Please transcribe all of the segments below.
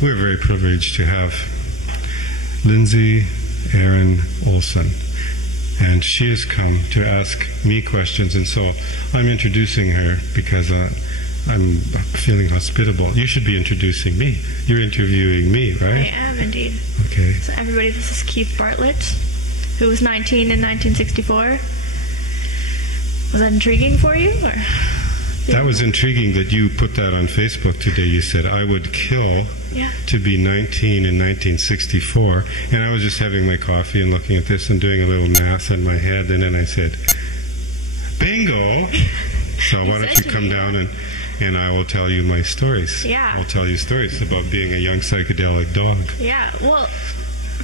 we're very privileged to have Lindsay Olson, and she has come to ask me questions, and so I'm introducing her because I'm feeling hospitable. You should be introducing me. You're interviewing me, right? I am indeed. Okay. So everybody, this is Keith Bartlett, who was 19 in 1964. Was that intriguing for you? Or? That was intriguing that you put that on Facebook today. You said, I would kill to be 19 in 1964. And I was just having my coffee and looking at this and doing a little math in my head. And then I said, bingo! So why don't you come down and I will tell you my stories. Yeah. I'll tell you stories about being a young psychedelic dog. Yeah. Well,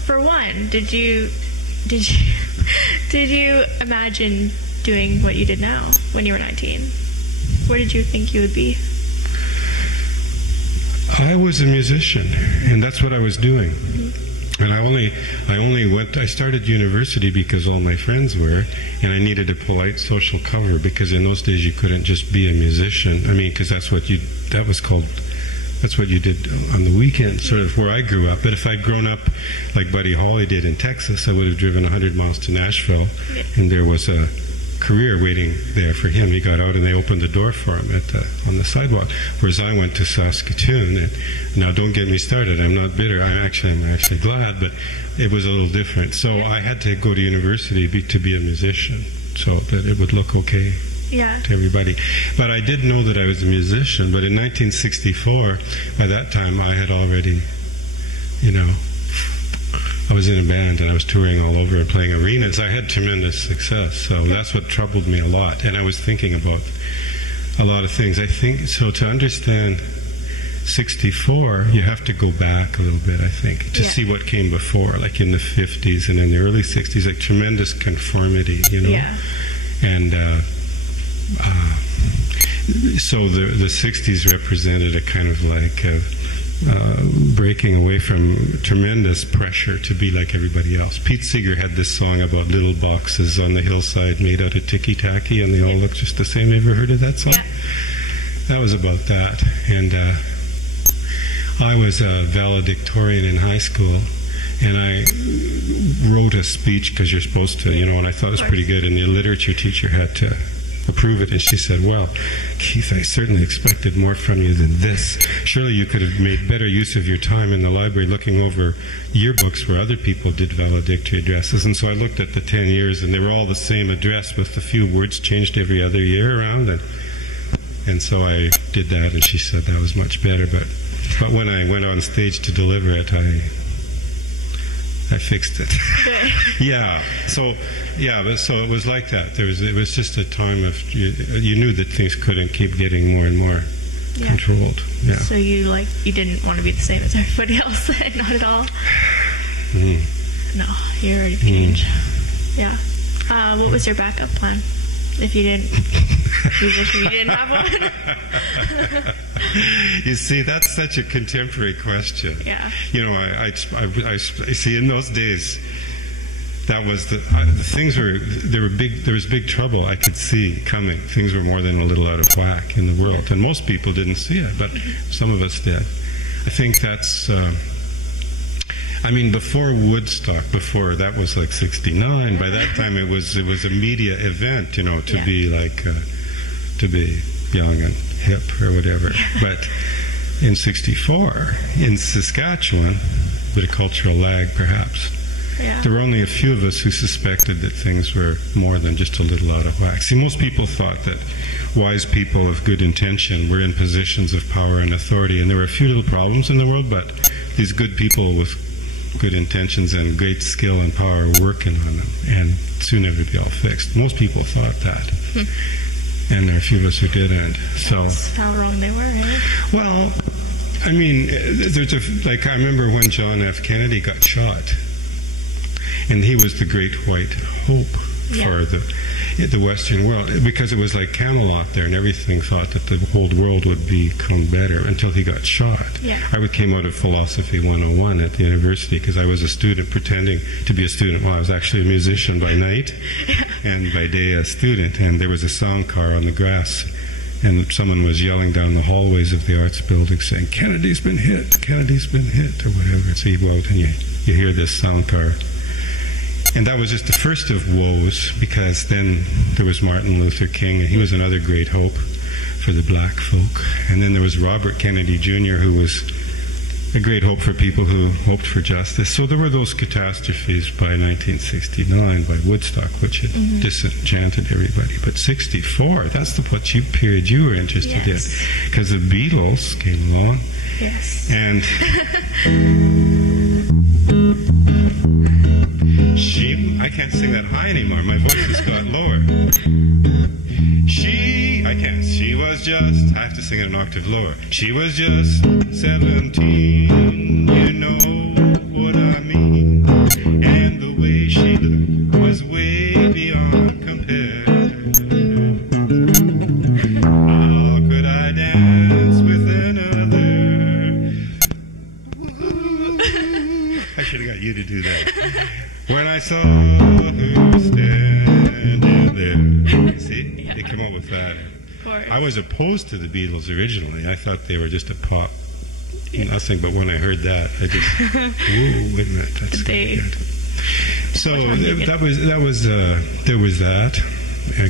for one, did you imagine doing what you did now when you were 19? Where did you think you would be? I was a musician, and that's what I was doing. And I started university because all my friends were, and I needed a polite social cover, because in those days you couldn't just be a musician. I mean, because that's what you did on the weekend, sort of where I grew up. But if I'd grown up like Buddy Holly did in Texas, I would have driven 100 miles to Nashville, and there was a career waiting there for him. He got out and they opened the door for him on the sidewalk. Whereas I went to Saskatoon, and now don't get me started, I'm not bitter, I'm actually glad, but it was a little different. So I had to go to university to be a musician, so that it would look okay to everybody. But I did know that I was a musician, but in 1964, by that time I had already, I was in a band and I was touring all over and playing arenas. I had tremendous success, so that's what troubled me a lot. And I was thinking about a lot of things. I think, so to understand 64, you have to go back a little bit, I think, to see what came before, like in the 50s and in the early 60s, like tremendous conformity, And so the 60s represented a kind of like breaking away from tremendous pressure to be like everybody else. Pete Seeger had this song about little boxes on the hillside made out of ticky-tacky, and they all look just the same. Ever heard of that song? Yeah. That was about that. And I was a valedictorian in high school, and I wrote a speech, because you're supposed to, and I thought it was pretty good, and the literature teacher had to approve it, and she said, well, Keith, I certainly expected more from you than this. Surely you could have made better use of your time in the library looking over yearbooks where other people did valedictory addresses. And so I looked at the 10 years, and they were all the same address with a few words changed every other year around, and so I did that, and she said that was much better. But when I went on stage to deliver it, I fixed it. So it was like that. It was just a time of, you knew that things couldn't keep getting more and more controlled. Yeah. So you didn't want to be the same as everybody else then? Not at all? No, you're already changed. Yeah. What was your backup plan? If you didn't have one? You see, that's such a contemporary question. Yeah. I see, in those days, that was things were, there was big trouble I could see coming. Things were more than a little out of whack in the world, and most people didn't see it, but some of us did. I think that's, before Woodstock, that was like 69, by that time it was a media event, to be like, to be young and hip or whatever. But in 64, in Saskatchewan, a bit of cultural lag perhaps, there were only a few of us who suspected that things were more than just a little out of whack. See, most people thought that wise people of good intention were in positions of power and authority, and there were a few little problems in the world, but these good people with good intentions and great skill and power were working on them, and soon it would be all fixed. Most people thought that. And there are a few of us who didn't. That's how wrong they were, eh? Well, I remember when John F. Kennedy got shot, and he was the great white hope for the Western world, because it was like Camelot there, and everything thought that the whole world would become better until he got shot. I came out of Philosophy 101 at the university because I was a student pretending to be a student. Well, I was actually a musician by night, and by day a student, and there was a sound car on the grass, and someone was yelling down the hallways of the arts building saying, Kennedy's been hit, or whatever. So you go out and you hear this sound car. And that was just the first of woes, because then there was Martin Luther King, and he was another great hope for the black folk. And then there was Robert Kennedy Jr., who was a great hope for people who hoped for justice. So there were those catastrophes by 1969, by Woodstock, which had disenchanted everybody. But 64, that's the period you were interested in, because the Beatles came along. Yes. And I can't sing that high anymore. My voice has got lower. She was just, I have to sing it an octave lower. She was just 17, you know what I mean. And the way she looked was way beyond compare. How could I dance with another? I should have got you to do that. When I saw her standing there. See? They come up with that. I was opposed to the Beatles originally. I thought they were just a pop nothing, but when I heard that, I just, whoa, wait a minute, that's good. So there was that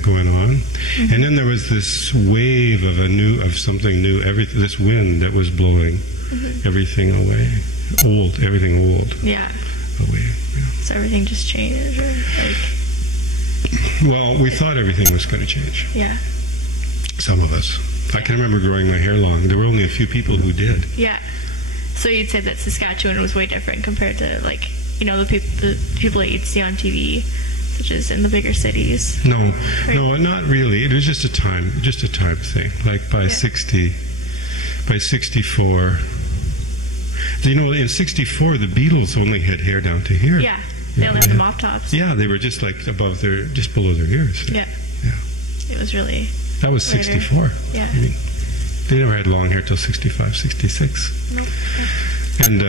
going on. And then there was this wave of something new, this wind that was blowing everything away. Everything old. Yeah. Away. Yeah. So everything just changed, or well, we thought everything was going to change. Yeah. Some of us. I can remember growing my hair long. There were only a few people who did. Yeah. So you'd say that Saskatchewan was way different compared to, like, you know, the people that you'd see on TV, such as in the bigger cities. No, not really. It was just a time thing. Like by 64. You know, in 64, the Beatles only had hair down to here. Yeah, they only had the mop tops. Yeah, they were just like just below their ears. Yeah. It was really. That was 64. Yeah. I mean, they never had long hair till 65, 66. Nope. And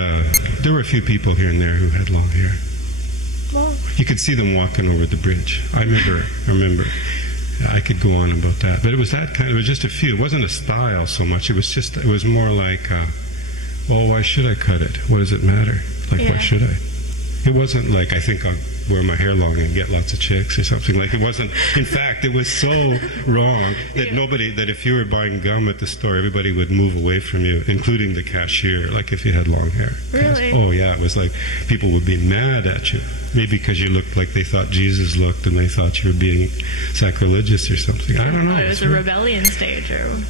there were a few people here and there who had long hair. Well, you could see them walking over the bridge. I remember. I could go on about that, but it was that kind. It was just a few. It wasn't a style so much. It was more like. Well, why should I cut it? What does it matter? Like, why should I? It wasn't like, I think I'll wear my hair long and get lots of chicks or something. Like, it wasn't. In fact, it was so wrong that that if you were buying gum at the store, everybody would move away from you, including the cashier, like if you had long hair. Really? Oh, yeah. It was like people would be mad at you. Maybe because you looked like they thought Jesus looked and they thought you were being sacrilegious or something. I don't know. It was a rebellion stage, or...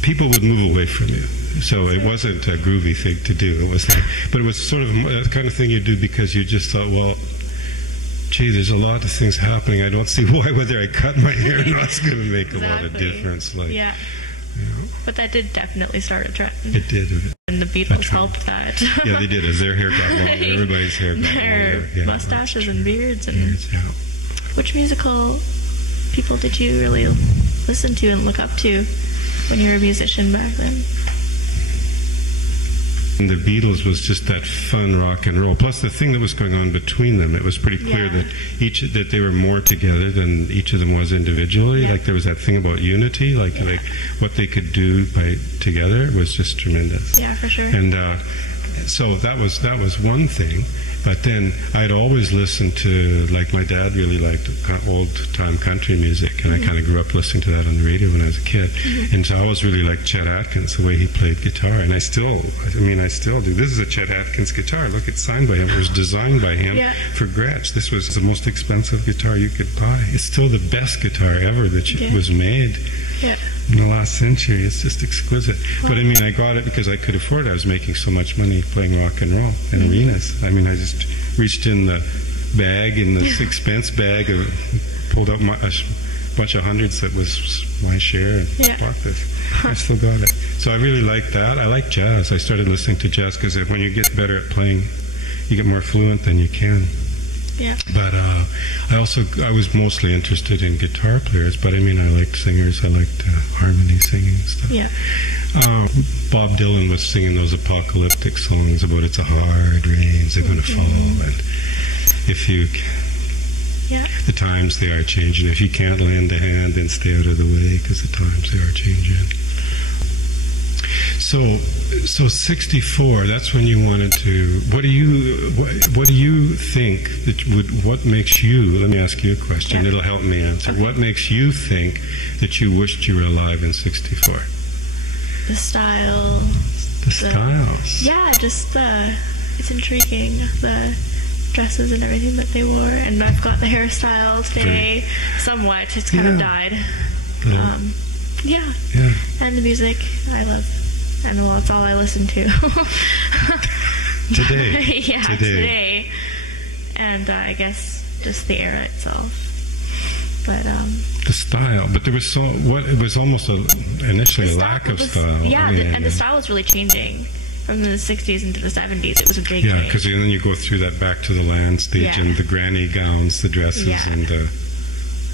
People would move away from you, so it wasn't a groovy thing to do. It was like, but it was sort of the kind of thing you do because you just thought, well, gee, there's a lot of things happening. I don't see why whether I cut my hair or not is going to make a lot of difference. Like, yeah. But that did definitely start a trend. It did. And the Beatles helped that. Yeah, they did. As their hair got longer, everybody's hair got longer. Their mustaches and beards. And yeah. Which musical people did you really listen to and look up to when you were a musician back then? And the Beatles was just that fun rock and roll. Plus the thing that was going on between them, it was pretty clear that that they were more together than each of them was individually. Yeah. Like there was that thing about unity, like what they could do together was just tremendous. Yeah, for sure. And so that was one thing. But then I'd always listened to, like, my dad really liked old-time country music, and I kind of grew up listening to that on the radio when I was a kid. And so I always really liked Chet Atkins, the way he played guitar, and I still do. This is a Chet Atkins guitar. Look, it's signed by him. It was designed by him for Gretsch. This was the most expensive guitar you could buy. It's still the best guitar ever that was made. Yeah. In the last century. It's just exquisite. Wow. But I mean, I got it because I could afford it. I was making so much money playing rock and roll in arenas. I mean, I just reached in the bag, in the sixpence bag, and pulled out a bunch of hundreds that was my share and bought this. I still got it. So I really like that. I like jazz. I started listening to jazz because when you get better at playing, you get more fluent than you can. Yeah. But I was mostly interested in guitar players, but I mean, I liked singers. I liked harmony singing and stuff. Yeah. Bob Dylan was singing those apocalyptic songs about it's a hard rains are going to fall, and if you Yeah. The times, they are changing. If you can't lend a hand, then stay out of the way, because the times, they are changing. So 64, that's when you wanted to, what do you think that what makes you, let me ask you a question, it'll help me answer. Okay. What makes you think that you wished you were alive in 64? The style. The styles. Yeah, just it's intriguing, the dresses and everything that they wore. And I've got the hairstyle today, somewhat. It's kind of died. Yeah. And the music, I love. I don't know, that's all I listen to. Today. Yeah, today. And I guess just the era itself. But the style, but there was it was almost initially a lack of style. Yeah, and the style was really changing from the 60s into the 70s. It was a big change. Yeah, because then you go through that back to the land stage and the granny gowns, the dresses, and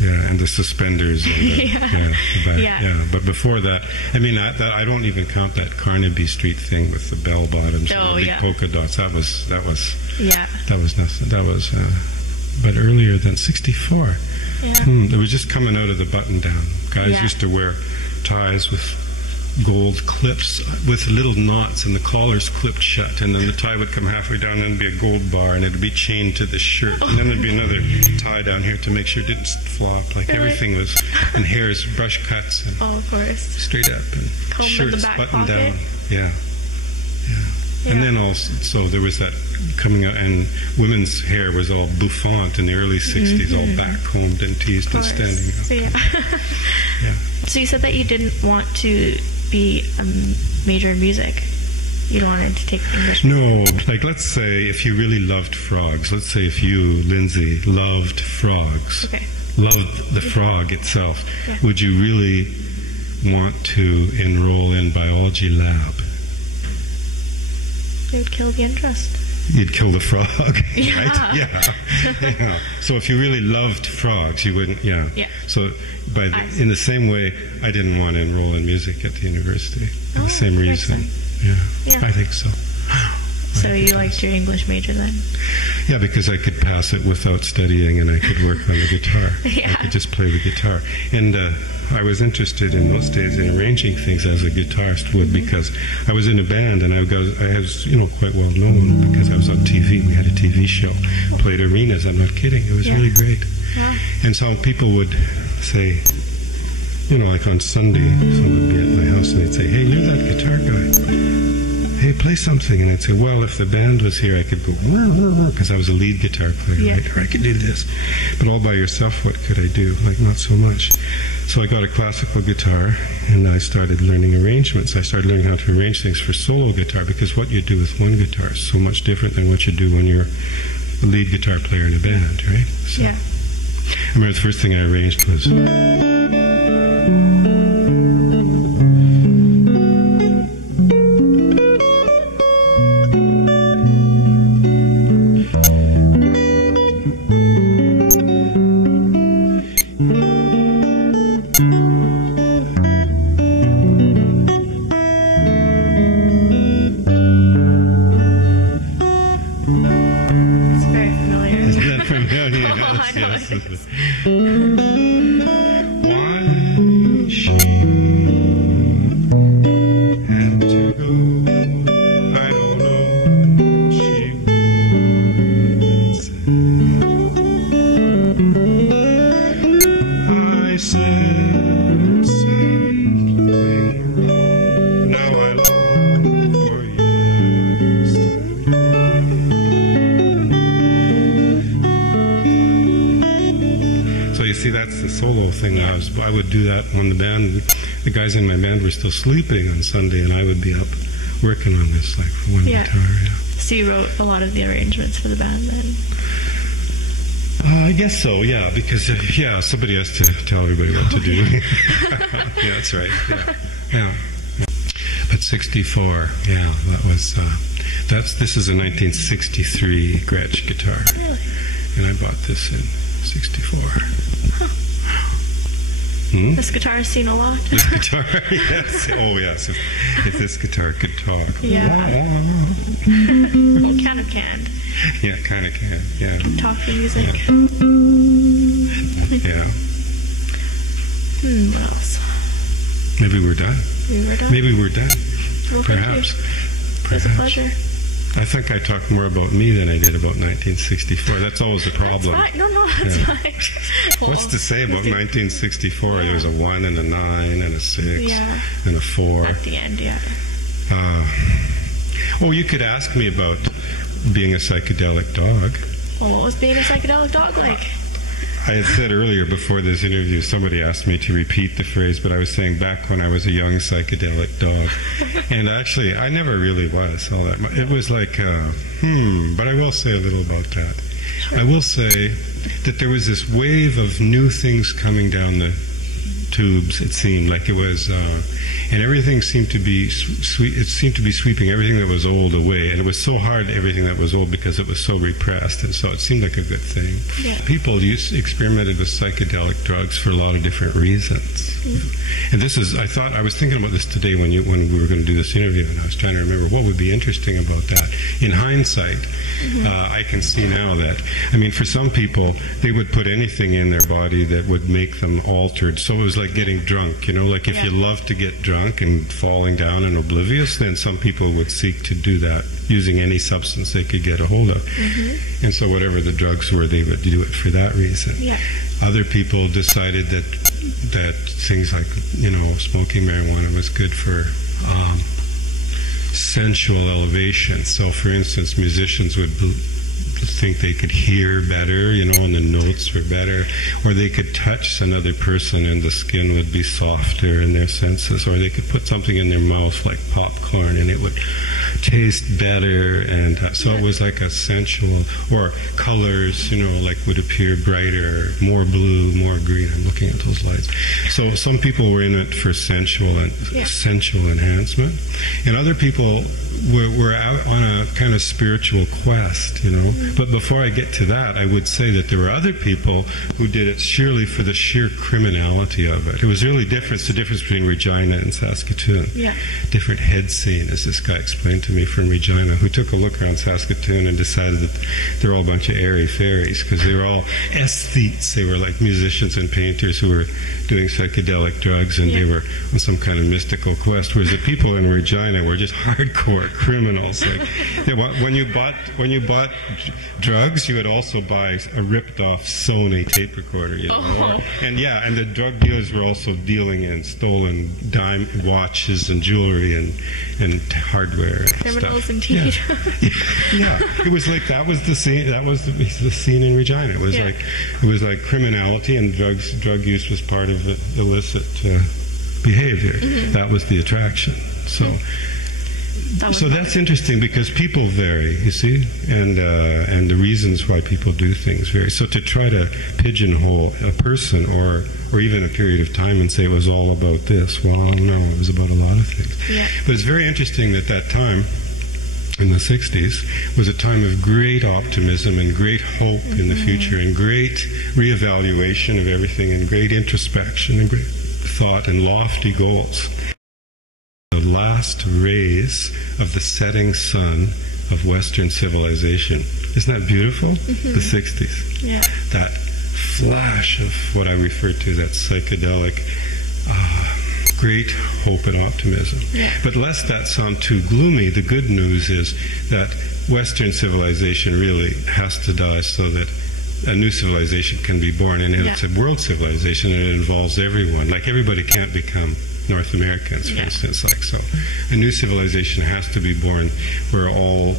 and the suspenders. And the but before that, I mean, I don't even count that Carnaby Street thing with the bell bottoms and the big polka dots. That was nothing. That was, but earlier than 64. It was just coming out of the button down. Guys used to wear ties with gold clips with little knots, and the collars clipped shut, and then the tie would come halfway down, and there'd be a gold bar, and it'd be chained to the shirt, and then there'd be another tie down here to make sure it didn't flop. Like everything was, and hairs, brush cuts, and of course, straight up, and comb shirts buttoned down. Yeah. And then also there was that coming out, and women's hair was all bouffant in the early 60s, all back combed and teased and standing up. So you said that you didn't want to be a major in music. You wanted to take English music. No, like let's say if you really loved frogs, let's say if you, Lindsay, loved frogs, loved the frog itself, would you really want to enroll in biology lab? It would kill the interest. You'd kill the frog, right? Yeah. So if you really loved frogs, you wouldn't, So in the same way, I didn't want to enroll in music at the university. For the same reason. Yeah, I think so. So you liked your English major then? Yeah, because I could pass it without studying, and I could work on the guitar. I could just play the guitar. And I was interested in those days in arranging things as a guitarist would, because I was in a band, and I was quite well known because I was on TV. We had a TV show, played arenas. I'm not kidding. It was really great. And so people would say, like on Sunday, someone would be at my house and they'd say, "Hey, you're that guitar guy. Hey, play something." And I'd say, "Well, if the band was here, I could go," because I was a lead guitar player, right? Or I could do this. But all by yourself, what could I do? Like, not so much. So I got a classical guitar, and I started learning arrangements. I started learning how to arrange things for solo guitar, because what you do with one guitar is so much different than what you do when you're a lead guitar player in a band, right? So, I remember the first thing I arranged was... I would do that when the guys in my band were still sleeping on Sunday, and I would be up working on this, like, for one guitar. So you wrote a lot of the arrangements for the band then? I guess so, because somebody has to tell everybody what to do. Yeah, that's right. Yeah. But 64, that was this is a 1963 Gretsch guitar, and I bought this in 64. This guitar has seen a lot. This guitar, yes. Oh, yes. If this guitar could talk. Yeah. Well, kind of can. Yeah, kind of can. Yeah. Talking music. Yeah. What else? Maybe we're done. Maybe we're done. Well, Perhaps. It was a pleasure. I think I talked more about me than I did about 1964. That's always a problem. That's fine. No, that's fine. Well, what's to say about 1964? There was a 1 and a 9 and a 6 and a 4. At the end, yeah. You could ask me about being a psychedelic dog. Well, what was being a psychedelic dog like? I had said earlier before this interview, somebody asked me to repeat the phrase, but I was saying back when I was a young psychedelic dog. And actually, I never really was all that much. It was like, but I will say a little about that. Sure. I will say that there was this wave of new things coming down the tubes, it seemed like it was, and everything seemed to be sweeping everything that was old away, and it was so hard, everything that was old, because it was so repressed, and so it seemed like a good thing. Yeah. People experimented with psychedelic drugs for a lot of different reasons. And this is, I was thinking about this today when we were going to do this interview, and I was trying to remember what would be interesting about that. In hindsight, I can see now that, for some people, they would put anything in their body that would make them altered. So it was like getting drunk, like if you love to get drunk and falling down and oblivious, then some people would seek to do that using any substance they could get a hold of. And so whatever the drugs were, they would do it for that reason. Yeah. Other people decided that things like, smoking marijuana was good for sensual elevation. So, for instance, musicians would think they could hear better, and the notes were better, or they could touch another person and the skin would be softer in their senses, or they could put something in their mouth like popcorn and it would taste better, and so it was like a sensual, or colors, like would appear brighter, more blue, more green. I'm looking at those lights. So some people were in it for sensual enhancement, and other people were out on a kind of spiritual quest, But before I get to that, I would say that there were other people who did it sheerly for the sheer criminality of it. It was really different. It's the difference between Regina and Saskatoon. Yeah. Different head scene, as this guy explained to me from Regina, who took a look around Saskatoon and decided that they're all a bunch of airy fairies, because they were all aesthetes. They were like musicians and painters who were doing psychedelic drugs, and they were on some kind of mystical quest, whereas the people in Regina were just hardcore criminals. Like, when you bought drugs, you would also buy a ripped-off Sony tape recorder, and the drug dealers were also dealing in stolen dime watches and jewelry and hardware and criminals stuff. Indeed. It was like that was the scene. That was the scene in Regina. It was like criminality, and drug use was part of illicit behavior. That was the attraction. So that's interesting, because people vary, you see, and the reasons why people do things vary. So to try to pigeonhole a person or even a period of time and say it was all about this, well, no, it was about a lot of things. Yeah. But it's very interesting that time in the 60s was a time of great optimism and great hope in the future, and great reevaluation of everything, and great introspection and great thought and lofty goals. The last rays of the setting sun of Western civilization. Isn't that beautiful? The 60s. Yeah. That flash of what I refer to, that psychedelic great hope and optimism. Yeah. But lest that sound too gloomy, the good news is that Western civilization really has to die so that a new civilization can be born, and it's a world civilization, and it involves everyone. Like, everybody can't become North Americans, for instance. Like, so a new civilization has to be born where all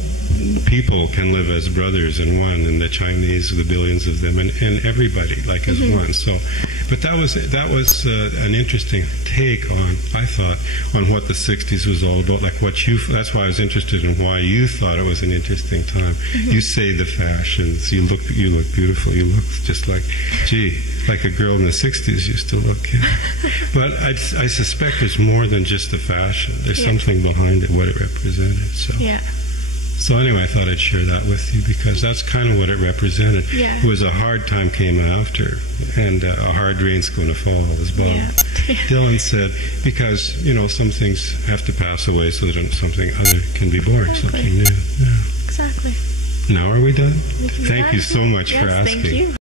people can live as brothers in one, and the Chinese, the billions of them, and everybody like as one. So, but that was an interesting take on, I thought, on what the 60s was all about. Like that's why I was interested in why you thought it was an interesting time. You say the fashions, you look beautiful, you look just like, like a girl in the 60s used to look. But I suspect it's more than just the fashion. There's something behind it, what it represented. So. Yeah. So anyway, I thought I'd share that with you because that's kind of what it represented. Yeah. It was a hard time came after, and a hard rain's going to fall, as Bob Dylan said, because, some things have to pass away so that something other can be born, something new. Yeah. Exactly. Now are we done? We can Thank you so much for asking. Thank you.